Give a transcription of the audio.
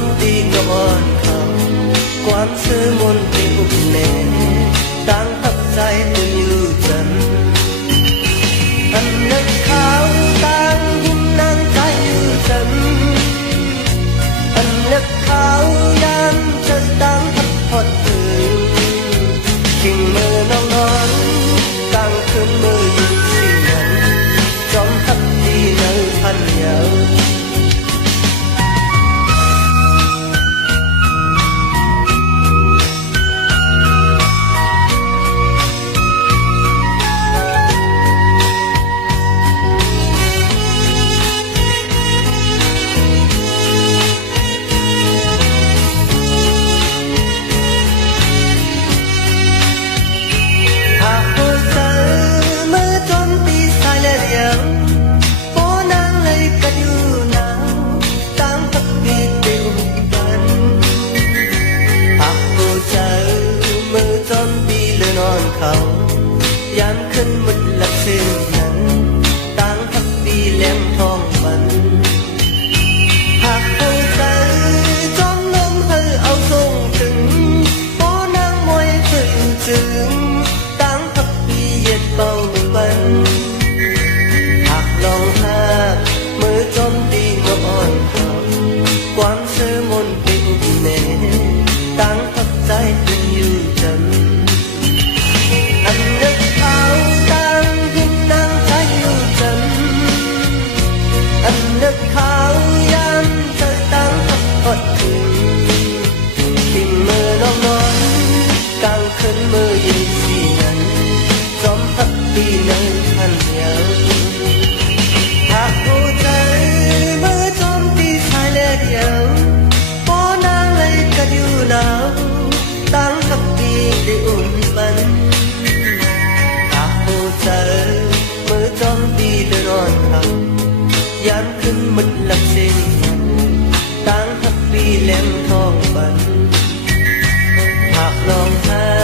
มตีก็อ่อนเขาความซื้อมนตีอุบแน่ตั้งทับใจตื่นอยู่จันอันนึกเขาตั้งหินนั่งใจอยู่จันอันนึกเขายันจะตั้งทับพอดตื่นกิ่งมือน้องนอนกลางคืนมืออยู่ที่นั้นจอมทับที่ในพันยาวยันขึ้นมุดหลักซึ่งนั้นตั้งทักปีแหลมทองมันหากเอาใจจอมลมให้เอาส่งถึงโอ้นางมวยถึงจึงตั้งทักปีเหยียดเบาบันหากลองหามือจอมดีงอ่อนเขาความซื้อมนติดแน่ตั้งทักใจเป็นอยู่จันอันนึกเขาตั้งหินนั่งใจอยู่จันอันนึกเขายันจะตั้งทับพอดถึงกิ่งมือน้องนอนกลางคืนมือยิงสีนั้นจอมทับปีในพันยาวหากหัวใจมือจอมตีชายเล็ดยาวโอ้นางเลยกัดอยู่หนาวตั้งทับปีได้อุ่นบันเจอมือจอมตีเดินอ่อนเขายันขึ้นมุดหลักสิ่งตั้งทักปีแหลมทองบันหากลองหา